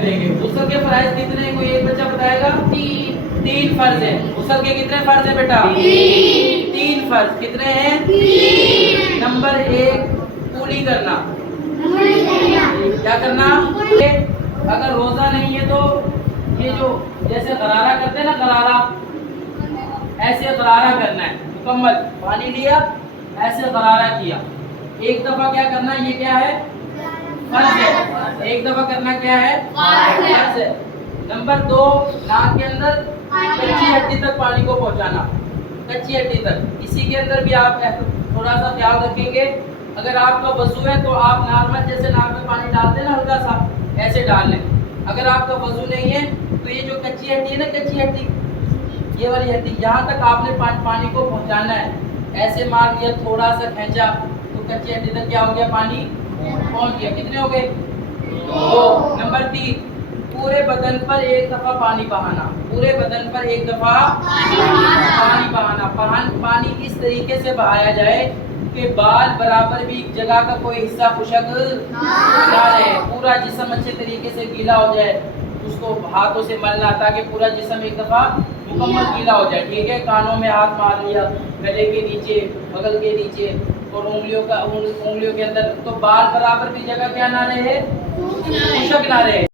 کریں گے. غسل کے فرائض کتنے ہیں؟ کوئی ایک بچہ بتائے گا؟ 3 فرض ہیں. غسل کے کتنے فرض ہیں بیٹا؟ 3 فرض. کتنے ہیں؟ 3. نمبر 1 پوری کرنا. کیا کرنا؟ اگر روزہ نہیں ہے تو یہ جو جیسے غرارہ کرتے ہیں نا، غرارہ، ایسے غرارہ کرنا ہے مکمل. پانی لیا، ایسے غرارہ کیا. ایک دفعہ کیا کرنا؟ یہ کیا ہے؟ فرض ہے. ایک دفعہ کرنا کیا ہے؟ فرض ہے. نمبر 2 ناک کے اندر کچی ہڈی تک پانی کو پہنچانا. کچی ہڈی تک. اسی کے اندر بھی آپ تھوڑا سا خیال رکھیں گے. اگر آپ کا وضو ہے تو آپ نارمل جیسے ناک میں پانی ڈالتے ہیں نا، ہلکا سا ایسے ڈال لیں. اگر آپ کا وضو نہیں ہے تو یہ جو کچی ہڈی ہے نا، کچی ہڈی، یہ والی ہڈی، یہاں تک آپ نے پانی کو پہنچانا ہے. ایسے مار دیا، تھوڑا سا کھینچا تو کچی ہڈی تک کیا ہو گیا؟ پانی پہنچ گیا. کتنے ہو گئے؟ 2. نمبر 3 پورے بدن پر ایک دفعہ پانی بہانا. پورے بدن پر ایک دفعہ پانی بہانا. پانی اس طریقے سے بہایا جائے کہ بال برابر بھی جگہ کا کوئی حصہ خشک نہ رہے. پورا جسم اچھے طریقے سے گیلا ہو جائے. اس کو ہاتھوں سے ملنا تاکہ پورا جسم ایک دفعہ مکمل گیلا ہو جائے. ٹھیک ہے. کانوں میں ہاتھ مار لیا، گلے کے نیچے، بغل کے نیچے اور انگلیوں کے اندر. تو بال برابر بھی جگہ کیا نہ رہے؟ خشک نہ رہے.